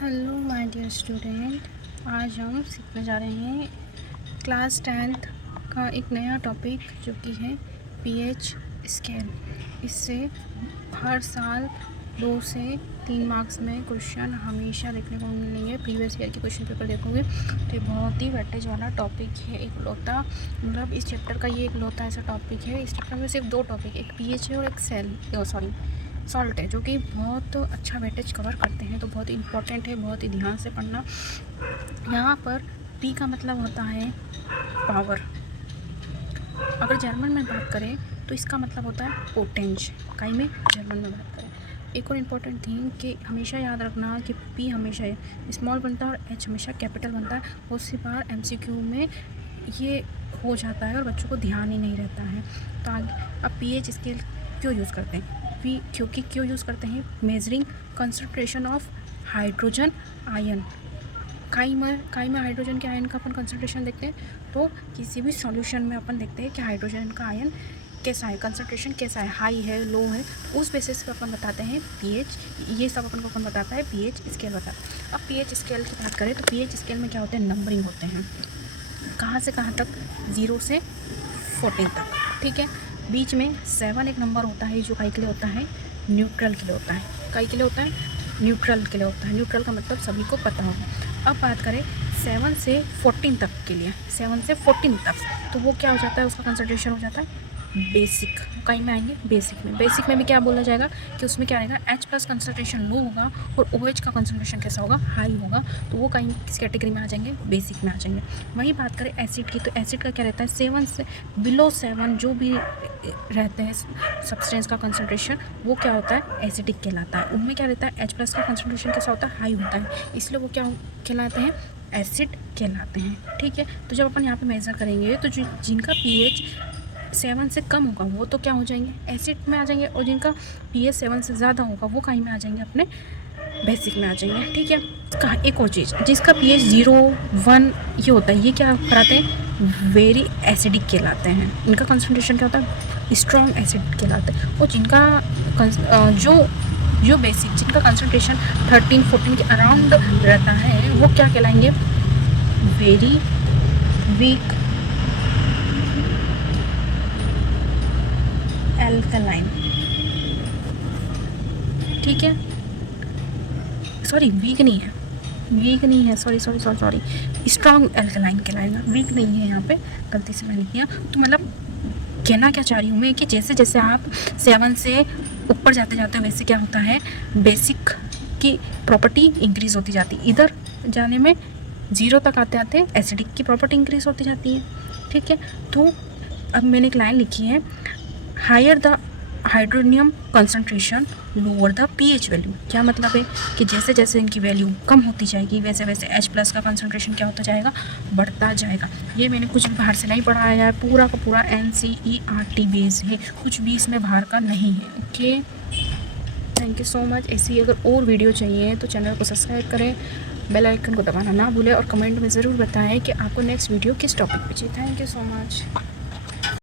Hello my dear student, आज हम सीखने जा रहे हैं क्लास 10th का एक नया टॉपिक जो कि है पीएच स्केल। इससे हर साल 2 से 3 मार्क्स में क्वेश्चन हमेशा देखने को मिलेंगे। प्रीवियस ईयर के क्वेश्चन पेपर देखोगे तो ये बहुत ही वेटेज वाला टॉपिक है। एक लौता मतलब इस चैप्टर का ये एक लौता ऐसा टॉपिक है। इस चैप्टर में सिर्फ 2 टॉपिक, एक पीएच है और एक सॉल्ट है, जो कि बहुत अच्छा वेटेज कवर करते हैं। तो बहुत इंपॉर्टेंट है, बहुत ही ध्यान से पढ़ना। यहाँ पर पी का मतलब होता है पावर। अगर जर्मन में बात करें तो इसका मतलब होता है पोटेंश, काई में जर्मन में बात करें। एक और इम्पॉर्टेंट थिंग कि हमेशा याद रखना कि पी हमेशा स्मॉल बनता है और एच हमेशा कैपिटल बनता है। बहुत सी बार एमसीक्यू में ये हो जाता है और बच्चों को ध्यान ही नहीं रहता है। तो आगे अब पीएच स्केल क्यों यूज़ करते हैं? क्योंकि क्यों यूज़ करते हैं? Measuring concentration of hydrogen ion. काई में हाइड्रोजन के आयन का अपन कंसंट्रेशन देखते हैं। तो किसी भी सॉल्यूशन में अपन देखते हैं कि हाइड्रोजन का आयन कैसा है, कंसंट्रेशन कैसा है, हाई है, लो है। उस बेसिस पे अपन बताते हैं पीएच। ये सब अपन को कौन बताता है? पीएच स्केल बताता है। अब पीएच स्केल की बात करें तो पीएच स्केल में क्या होते हैं? नंबरिंग होते हैं। कहाँ से कहाँ तक? 0 से 14 तक। ठीक है। बीच में 7 एक नंबर होता है जो काई के लिए होता है? न्यूट्रल के लिए होता है। काई के लिए होता है? न्यूट्रल के लिए होता है। न्यूट्रल का मतलब सभी को पता होगा। अब बात करें 7 से 14 तक के लिए, 7 से 14 तक, तो वो क्या हो जाता है? उसका कंसंट्रेशन हो जाता है बेसिक। कहीं में आएंगे बेसिक में। बेसिक में भी क्या बोला जाएगा कि उसमें क्या रहेगा? H प्लस कंसंट्रेशन लो होगा और OH का कंसंट्रेशन कैसा होगा? हाई होगा। तो वो कहीं किस कैटेगरी में आ जाएंगे? बेसिक में आ जाएंगे। वहीं बात करें एसिड की, तो एसिड का क्या रहता है? 7 से बिलो 7 जो भी रहते हैं सब्सटेंस का कंसंट्रेशन, वो क्या होता है? एसिडिक कहलाता है। उनमें क्या रहता है? H प्लस का कंसंट्रेशन कैसा होता है? हाई होता है। इसलिए वो क्या कहलाते हैं? एसिड कहलाते हैं। ठीक है। तो जब अपन यहाँ पे मेज़र करेंगे तो जिनका पीएच 7 से कम होगा वो तो क्या हो जाएंगे? एसिड में आ जाएंगे। और जिनका पीएच 7 से ज़्यादा होगा वो कहीं में आ जाएंगे? अपने बेसिक में आ जाएंगे। ठीक है। कहा एक और चीज़, जिसका पीएच 0, 1 ये होता है, ये क्या कराते हैं? वेरी एसिडिक कहलाते हैं। इनका कंसंट्रेशन क्या होता है? स्ट्रॉन्ग एसिड कहलाते हैं। और जिनका जो बेसिक, जिनका कंसंट्रेशन 13, 14 के अराउंड रहता है, वो क्या कहलाएंगे? Very weak alkaline. ठीक है। सॉरी, वीक नहीं है, सॉरी, स्ट्रॉन्ग एल्कलाइन कहलाएगा। वीक नहीं है, यहाँ पे गलती से मैंने किया। तो मतलब कहना क्या चाह रही हूँ मैं कि जैसे जैसे आप 7 से ऊपर जाते जाते हैं वैसे क्या होता है? बेसिक की प्रॉपर्टी इंक्रीज़ होती जाती है। इधर जाने में 0 तक आते आते एसिडिक की प्रॉपर्टी इंक्रीज़ होती जाती है। ठीक है। तो अब मैंने एक लाइन लिखी है, higher the hydronium concentration lower the pH value. क्या मतलब है कि जैसे जैसे इनकी वैल्यू कम होती जाएगी वैसे वैसे H प्लस का कंसंट्रेशन क्या होता जाएगा? बढ़ता जाएगा। ये मैंने कुछ भी बाहर से नहीं पढ़ाया है, पूरा का पूरा NCERT बेस है, कुछ भी इसमें बाहर का नहीं है। Okay, thank you so much. ऐसी अगर और वीडियो चाहिए तो चैनल को सब्सक्राइब करें, बेल आइकन को दबाना ना भूलें और कमेंट में ज़रूर बताएं कि आपको नेक्स्ट वीडियो किस टॉपिक पे चाहिए। Thank you so much.